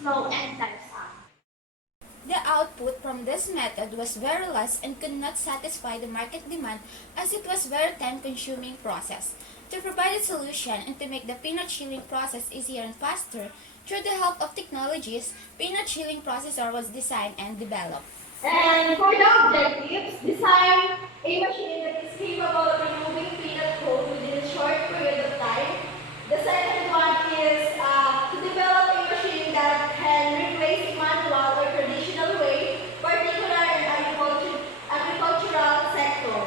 slow, and tiresome. The output from this method was very less and could not satisfy the market demand as it was very time-consuming process. To provide a solution and to make the peanut chilling process easier and faster, through the help of technologies, peanut chilling processor was designed and developed. And for the objectives, design a machine that is capable of removing peanut coat within a short period of time. The second one is to develop a machine that can replace manual or traditional way, particularly in agricultural sector.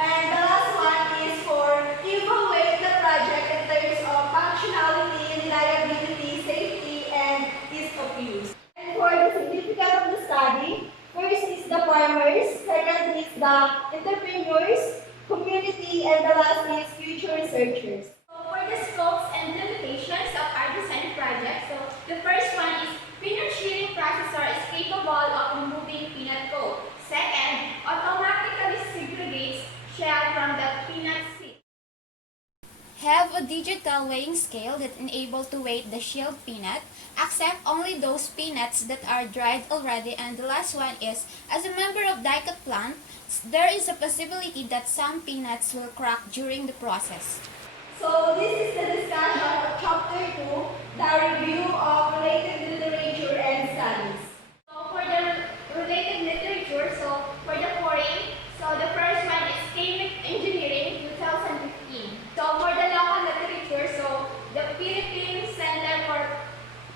And the last one is for evaluate the project in terms of functionality, reliability, safety, and ease of use. And for the significance of the study, first is the farmers, second is the entrepreneurs, community, and the last is future researchers. So for the scopes and limitations of our design project, so the first one is peanut chilling processor is capable of removing peanut coat. Second, automatically segregates shell from the peanut seed. Have a digital weighing scale that enables to weigh the shelled peanut. Accept only those peanuts that are dried already. And the last one is, as a member of dicot plant, there is a possibility that some peanuts will crack during the process. So this is the discussion of chapter 2, the review of related literature and studies. So for the related literature, so for the foreign, so the first one is Chemical Engineering 2015. So for the local literature, so the Philippine Center for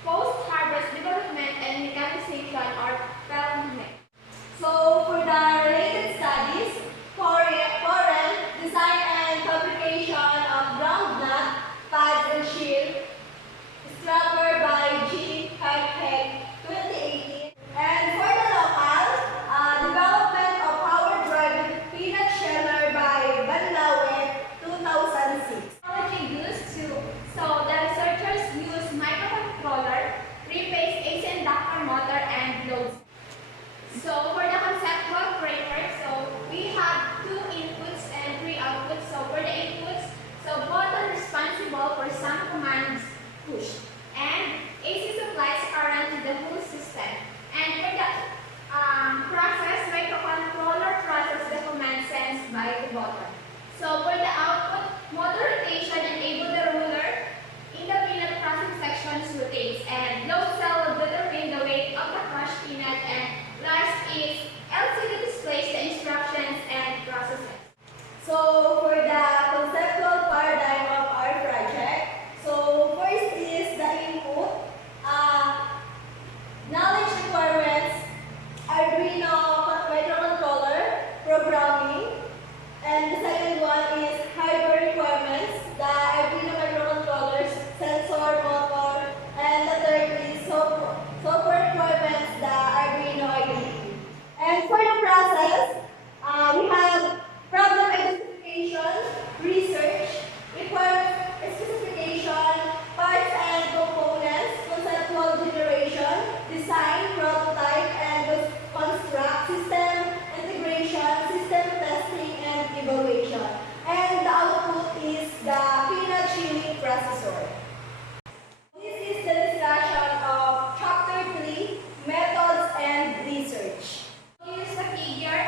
Post-Harvest Development and Mechanization or PhilMec. So for the related studies, foreign design and fabrication of groundnut, pads and shield, Strapper by G. Harkeg, 2018. And for the local, development of power-driven peanut sheller by Banlawe, 2006. Technology used to, so the researchers use microcontroller, three-phase AC inductor motor, and loads. So for the conceptual framework, so we have 2 inputs and 3 outputs. So for the inputs, so both are responsible for some commands pushed, and AC supplies current to the whole system. And for the process, microcontroller process the command sensed by the button. So for the output, motor rotation enable the ruler in the peanut processing sections rotates, and load cell will determine the weight of the crushed peanut, and last is LCD displays the instructions and processes. So for the conceptual paradigm of our project, so first is the input, knowledge requirements, Arduino microcontroller, programming, and the second one is hardware requirements, the Arduino microcontrollers, sensor, motor, and the third is software requirements, the Arduino identity. And for the process, we have problem identification, research, requirement specification, parts and components, conceptual generation, design, prototype, and construct, system integration, system testing, and evaluation. And the output is the peanut chilling processor. This is the discussion of chapter 3, methods and research. Use the figure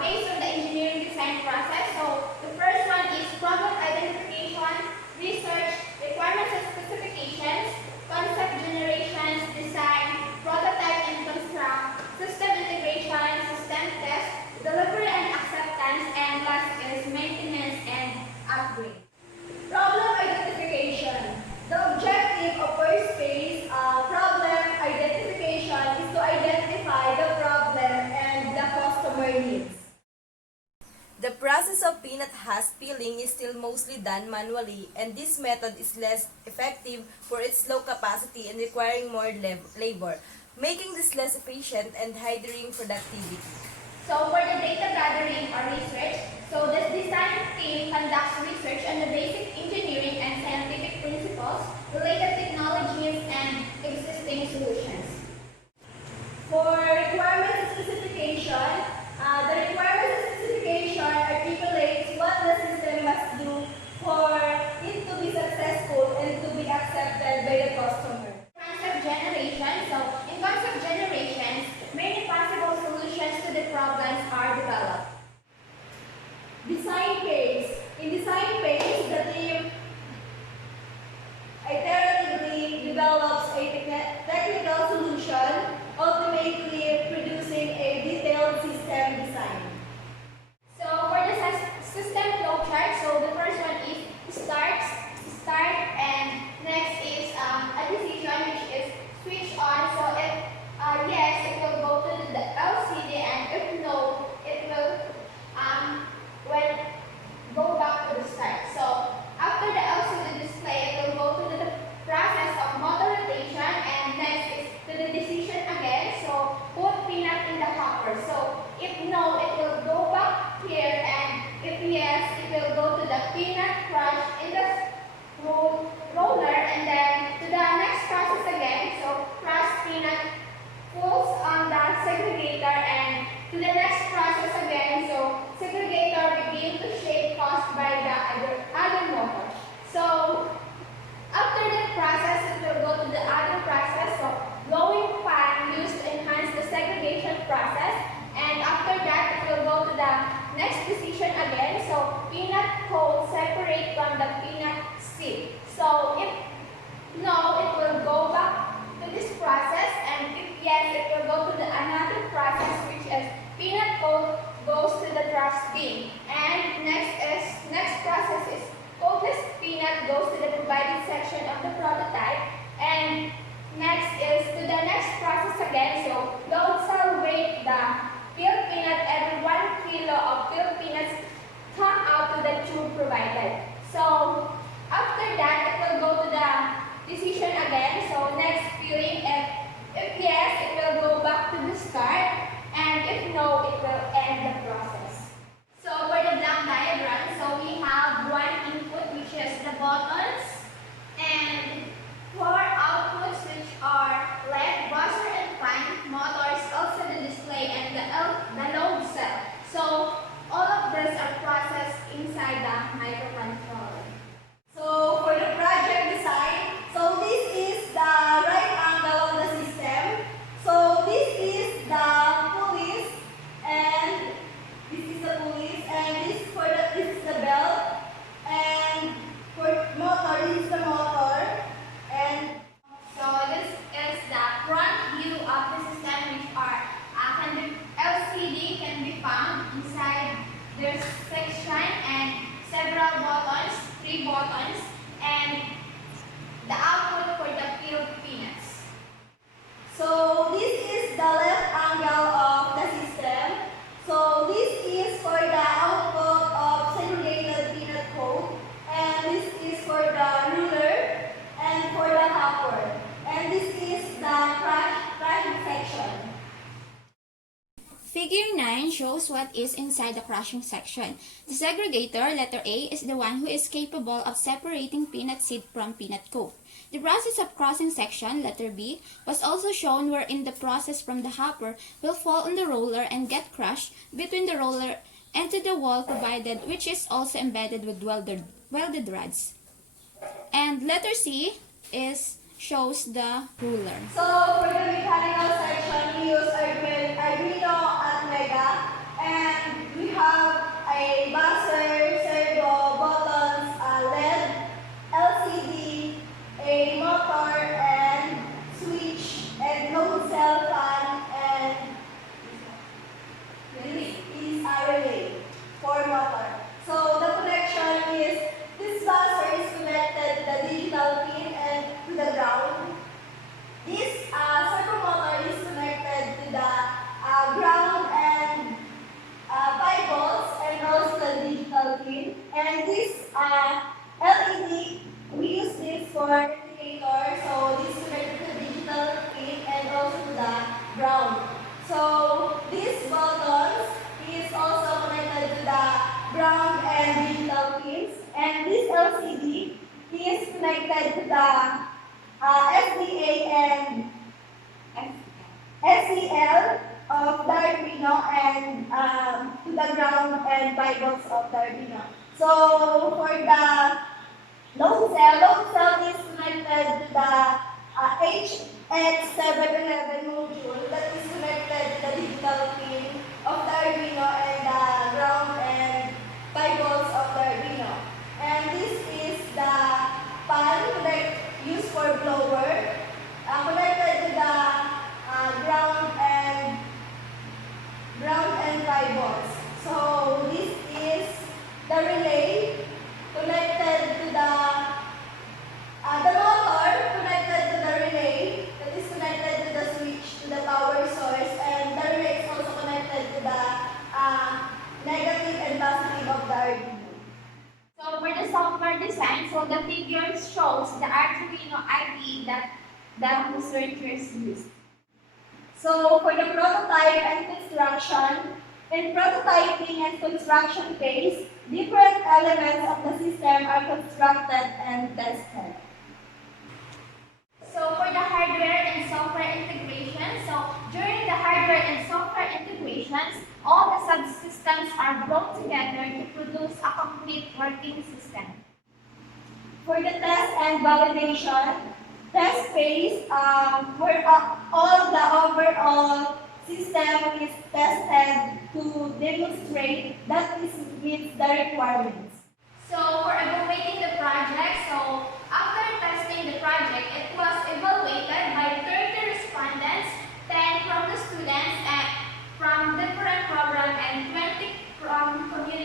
based on the engineering design process. So the first one is problem identification, research, requirements and specifications, concept generations, design, prototype and construct, system integration, system test, delivery and acceptance, and last is maintenance and upgrade. Problem identification. The objective of first phase problem identification is to identify the problem and the customer needs. The process of peanut husk peeling is still mostly done manually, and this method is less effective for its low capacity and requiring more labor, making this less efficient and hindering productivity. So for the data gathering or research, so this design team conducts research on the basic engineering and scientific principles, related technologies, and existing solutions. For requirements specification, the requirements specification articulates what the system must do for it to be successful and to be accepted by the customer. Concept generation, bin. And next process is coatless peanut goes to the provided section of the prototype. And next is to the next process again. So load cell weight the peeled peanut. Every 1 kilo of peeled peanuts come out to the tube provided. So after that, it will go to the decision again. So next peeling, if yes, it will go back to the start, and if no, it will end the process. So for the block diagram, so we have one input which is the buttons, and four outputs which are LED, buzzer, and fan, motors, also the display, and the load cell. So all of these are processed inside the microcontroller. So for the project design, so this is the right angle of the system. So this is the pulleys, and this is the pulleys, and this is the belt, and for motor, this is the motor, and So this is the front view of the system, which are LCD can be found inside their section, and several buttons, 3 buttons, and the output for the peeled peanuts. so this is the left angle of the system. So this is for the output of segregated peanut coat, and this is for the ruler and for the hopper, and this is the crushing section. Figure 9 shows what is inside the crushing section. The segregator, letter A, is the one who is capable of separating peanut seed from peanut coat. The process of crossing section, letter B, was also shown wherein the process from the hopper will fall on the roller and get crushed between the roller and to the wall provided, which is also embedded with welded rods. And letter C shows the ruler. So for the mechanical section, we use Arduino at Mega, and we have a buzzer, servo, buttons, LED, LCD, a motor, and switch, and load cell fan, and this is a relay for motor. So the connection is, this buzzer is connected to the digital pin and to the ground. This servo motor is connected to the ground and 5 volts, and also the digital pin. And this LED, we use this for indicator, so this is connected to the digital pin and also to the ground. So these buttons is also connected to the ground and digital pins, and this LCD is connected to the SDA and SCL of the Arduino, and to the ground and 5 volts of the Arduino. So for the load cell is connected to the HX711 module that is connected to the digital pin of the Arduino and the ground and 5 volts of the Arduino. And this is the fan used for blower, connected to the ground and 5 volts. So this is the relay connected to the motor connected to the relay that is connected to the switch to the power source, and the relay is also connected to the negative and positive of the Arduino. So for the software design, so the figure shows the Arduino IDE that the researchers used. So for the prototype and construction, in prototyping and construction phase, different elements of the system are constructed and tested. So for the hardware and software integration, so during the hardware and software integrations, all the subsystems are brought together to produce a complete working system. For the test and validation, test phase, where all the overall system is tested to demonstrate that it meets the requirements. So for evaluating the project, so after testing the project, it was evaluated by 30 respondents, 10 from the students and from different programs, and 20 from community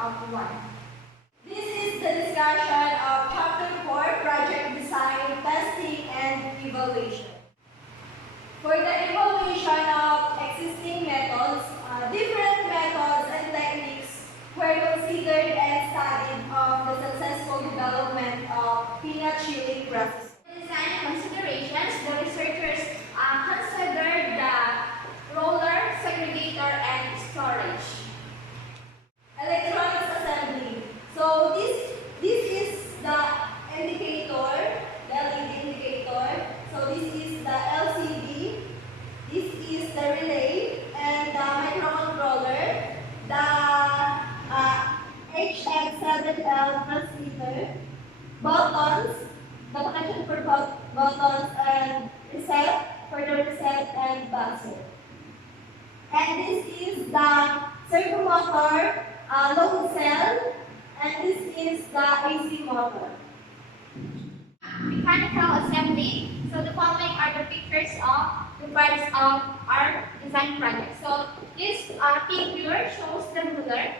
of 1. This is the discussion of Chapter 4, Project Design, Testing, and Evaluation. For the evaluation of existing methods, different methods and techniques were considered and studied of the successful development of peanut chilling process. For design considerations, the researchers considered the roller, segregator, and storage. Electronics assembly. So this is the indicator, the LED indicator. So this is the LCD, this is the relay, and the microcontroller, the HX7L transmitter, buttons, the connection for buttons, and reset for the reset and buzzer. And this is the servomotor load cell, and this is the AC motor. Mechanical assembly. So the following are the pictures of the parts of our design project. So this figure shows the ruler.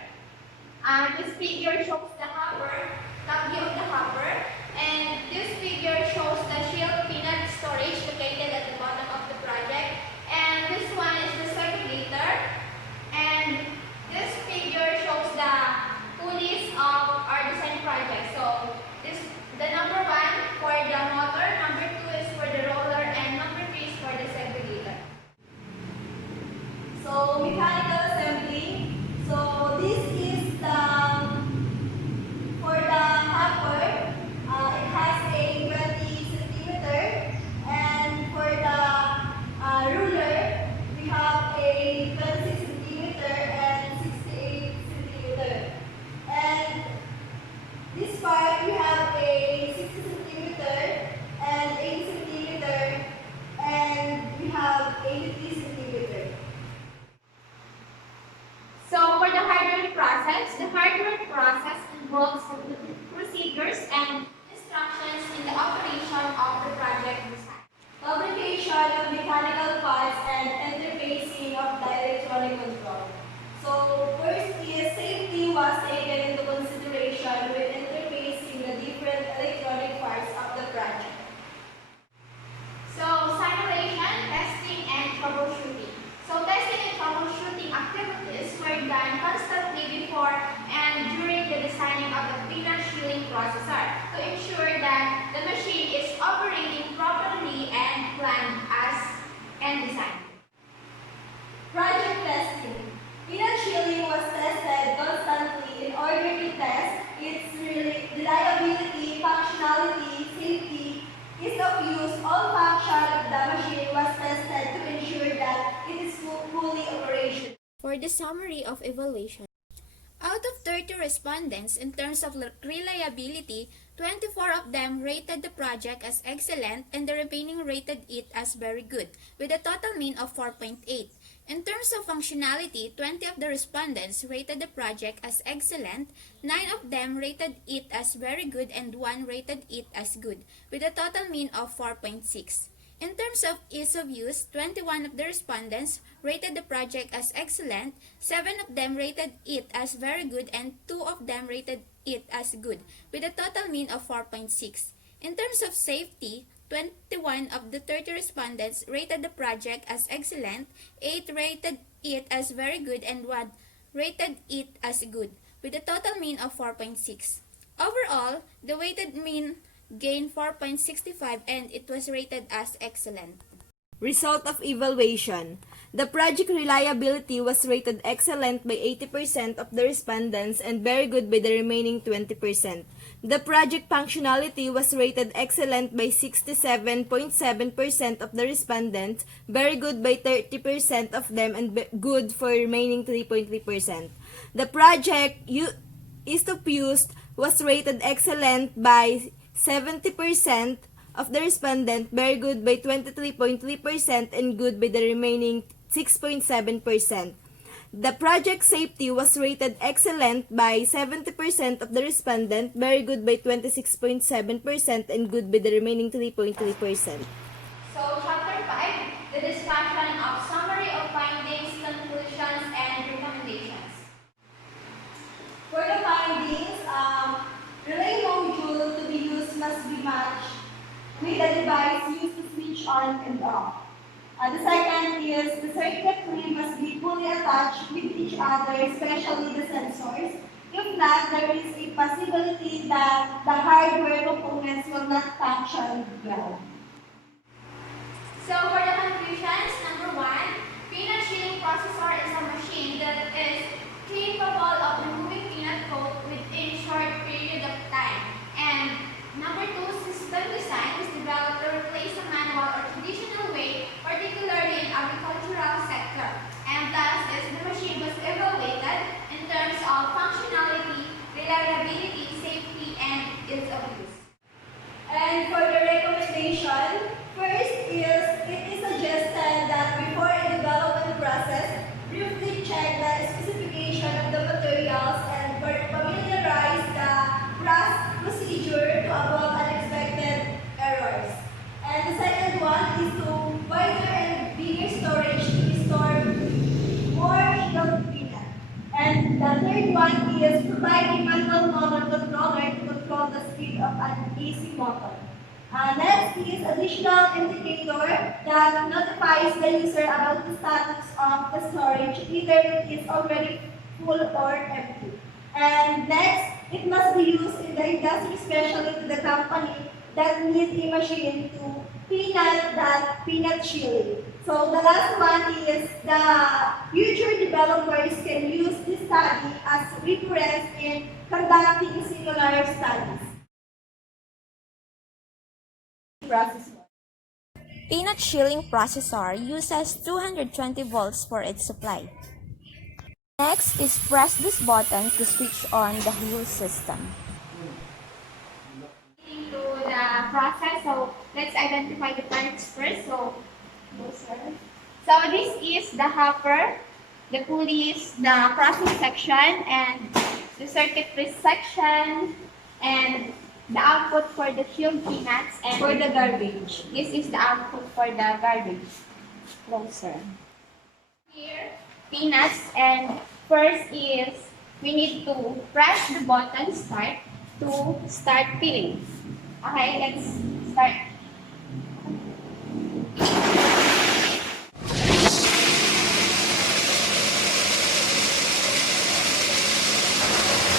This figure shows the hopper, top view of the hopper. And this figure shows the chilled peanut storage located at the bottom of the project. And this one is the segregator. And this figure shows the pulleys of our design project. So this the number 1 for the motor, number 2 is for the roller, and number 3 is for the segregator. So mechanical assembly. So this is the for the hopper. It has a 20 centimeter, and for the ruler, we have a 26 centimeter and 68 centimeter. And this part we have a 60 centimeter and 80 centimeter, and we have 83 centimeter. So for the hardware process involves procedures and instructions in the operation of the project design. Fabrication of mechanical parts and interfacing of the electronic control. So first is safety was taken into consideration when interfacing the different electronic parts of the project. So simulation, testing, and troubleshooting. So testing and troubleshooting activities were done constantly before and during the designing of the peanut chilling processor to ensure that the machine is operating properly and planned as and designed. Project testing. Peanut chilling was tested constantly in order to test its reliability, functionality, safety, ease of use. All function of the machine was tested to ensure that it is fully operational. For the summary of evaluation, out of 30 respondents in terms of reliability, 24 of them rated the project as excellent and the remaining rated it as very good, with a total mean of 4.8. In terms of functionality, 20 of the respondents rated the project as excellent, 9 of them rated it as very good, and 1 rated it as good, with a total mean of 4.6. In terms of ease of use, 21 of the respondents rated the project as excellent, 7 of them rated it as very good, and 2 of them rated it as good, with a total mean of 4.6. In terms of safety, 21 of the 30 respondents rated the project as excellent, 8 rated it as very good, and 1 rated it as good, with a total mean of 4.6. Overall, the weighted mean gained 4.65 and it was rated as excellent. Result of evaluation. The project reliability was rated excellent by 80% of the respondents and very good by the remaining 20%. The project functionality was rated excellent by 67.7% of the respondents, very good by 30% of them, and good for remaining 3.3%. The project ease of use was rated excellent by 70% of the respondent, very good by 23.3%, and good by the remaining 6.7%. The project safety was rated excellent by 70% of the respondent, very good by 26.7%, and good by the remaining 3.3%. So chapter 5, the discussion of summary of findings, conclusions, and recommendations. For the The second is the circuitry must be fully attached with each other, especially the sensors. If not, there is a possibility that the hardware components will not function well. So for the conclusions, number one, peanut shilling processor is a machine that is capable of removing peanut coat within a short period of time. And number two, system design is developed to replace a manual or traditional way, particularly in agricultural sector. And thus, the machine was evaluated in terms of functionality, reliability, safety, and ease of use. And for the recommendation, first is it is suggested that before a development process, briefly check the specification of the materials and familiarize the procedure to avoid unexpected errors. And the second one is to wider and bigger storage to store more chilled peanut. And the third one is provide a manual motor controller to control the speed of an AC motor. Next is additional indicator that notifies the user about the status of the storage, either it is already full or empty. And next, it must be used in the industry, especially to the company that needs a machine to peanut chilling. So the last one is the future developers can use this study as reference in conducting similar studies. Processor. Peanut shilling processor uses 220 volts for its supply. Next is press this button to switch on the whole system. Into the process, so let's identify the parts first. So this is the hopper, the pulleys, the process section, and the circuitry section, and the output for the chilled peanuts, and For the garbage. this is the output for the garbage. Closer. Here, peanuts, and first is we need to press the button start to start peeling. Okay, let's start.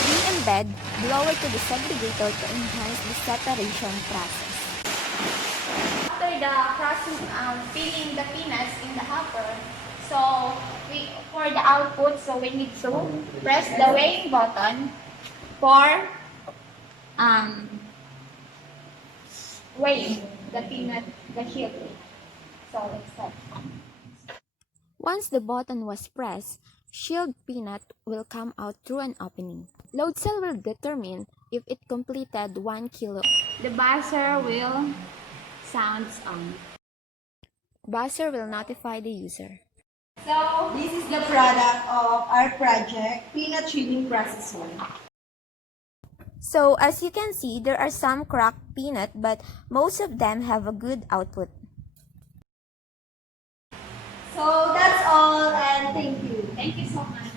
We embed blower to the segregator to enhance the separation process. After the process peeling the peanuts in the hopper, so for the output, so we need to press the weighing button for weighing the peanut, the shield. So let's start. Once the button was pressed, shelled peanut will come out through an opening. Load cell will determine if it completed 1 kilo. The buzzer will sounds on. Buzzer will notify the user. So This is the product of our project, peanut chilling processor. So as you can see, there are some cracked peanut, but most of them have a good output. So that's all, and thank you. thank you so much.